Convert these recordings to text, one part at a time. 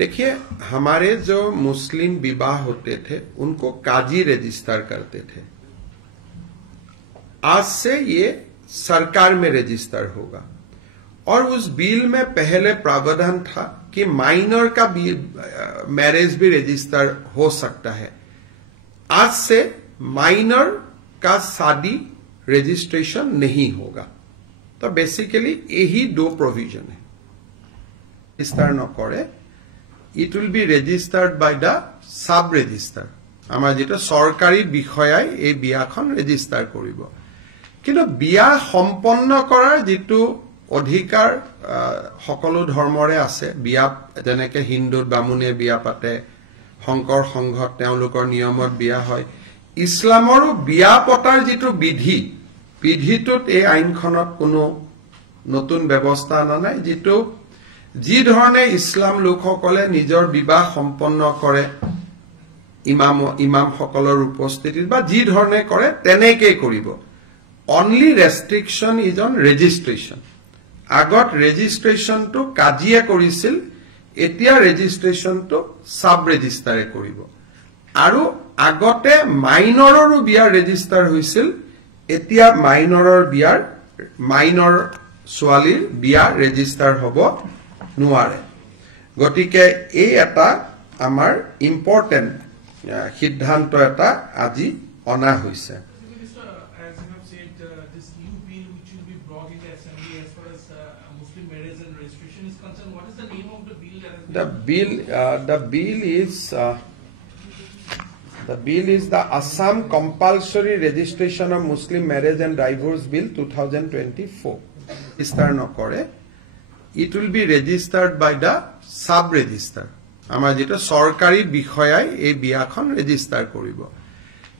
देखिए, हमारे जो मुस्लिम विवाह होते थे उनको काजी रजिस्टर करते थे। आज से ये सरकार में रजिस्टर होगा। और उस बिल में पहले प्रावधान था कि माइनर का मैरिज भी रजिस्टर हो सकता है। आज से माइनर का शादी रजिस्ट्रेशन नहीं होगा। तो बेसिकली यही दो प्रोविजन है। रजिस्टर न करे, it will be registered by the sub register। आमार जेटा सरकारी विषयाय ए बियाखन रेजिस्टार करिब। किन्तु बिया सम्पन्न करार जेतु अधिकार सकलो धर्मरे आछे। बिया जेनेके हिंदू बामुने बिया पाते, शंकर संघत तेओलोकर नियमत बिया हय। इस्लामरो बिया पतार जेतु विधिटुत ए आइनखनत कोनो नतुन व्यवस्था आना नाइ। जेतु जी धरणे इस्लाम लोकসকলে নিজৰ বিবাহ সম্পন্ন কৰে ইমামসকলৰ উপস্থিতিত বা যি ধৰণে কৰে তেনেকৈ কৰিব। Only restriction is on registration. আগত ৰেজিষ্ট্ৰেচনটো কাজিয়ে কৰিছিল, এতিয়া ৰেজিষ্ট্ৰেচনটো সাব ৰেজিষ্টাৰে কৰিব। আৰু আগতে মাইনৰৰো বিয়া ৰেজিষ্টাৰ হৈছিল, এতিয়া মাইনৰ ছোৱালীৰ বিয়া ৰেজিষ্টাৰ হ'ব নোৱাৰে। গতিকে এই এটা আমাৰ ইম্পৰ্টেন্ট সিদ্ধান্ত এটা আজি অনা হৈছে। The bill is the Assam Compulsory Registration of Muslim Marriage and Divorce Bill 2024. Register no kore, it will be registered by the sub register। आमार जेटा सरकारी विषयाय ए बियाखन रेजिस्टार करिब।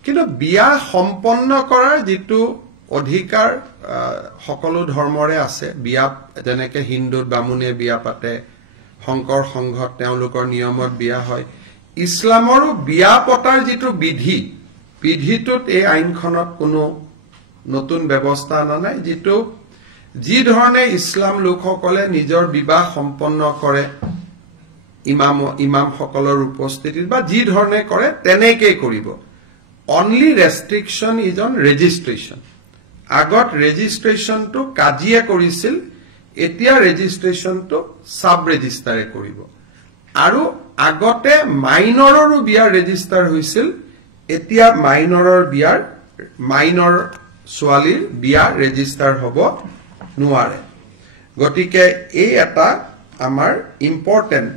किन्तु बिया सम्पन्न करार जेतु अधिकार सकलो धर्मरे आछे। बिया जेनेके हिंदू बामुने बिया पाते, शंकर संघत तेओलोकर नियमत बिया हय। इस्लामरो बिया पतार जेतु विधिटुत ए आइनखनत कोनो नतुन व्यवस्था आना नाइ। जेतु जी धरणे इस्लाम लोकসকলে নিজৰ বিবাহ সম্পন্ন কৰে ইমামসকলৰ উপস্থিতিত বা যি ধৰণে কৰে তেনেকৈ কৰিব। Only restriction is on registration. আগত ৰেজিষ্ট্ৰেচনটো কাজিয়ে কৰিছিল, এতিয়া ৰেজিষ্ট্ৰেচনটো সাব ৰেজিষ্টাৰে কৰিব। আৰু আগতে মাইনৰৰো বিয়া ৰেজিষ্টাৰ হৈছিল, এতিয়া মাইনৰ ছোৱালীৰ বিয়া ৰেজিষ্টাৰ হ'ব নোৱাৰে। গতিকে এই এটা আমাৰ ইম্পৰ্টেন্ট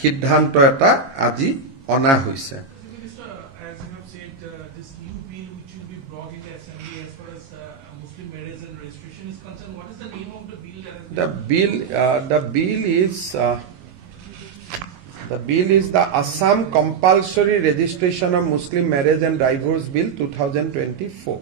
সিদ্ধান্ত এটা আজি অনা হৈছে। The bill is the Assam Compulsory Registration of Muslim Marriage and Divorce Bill 2024।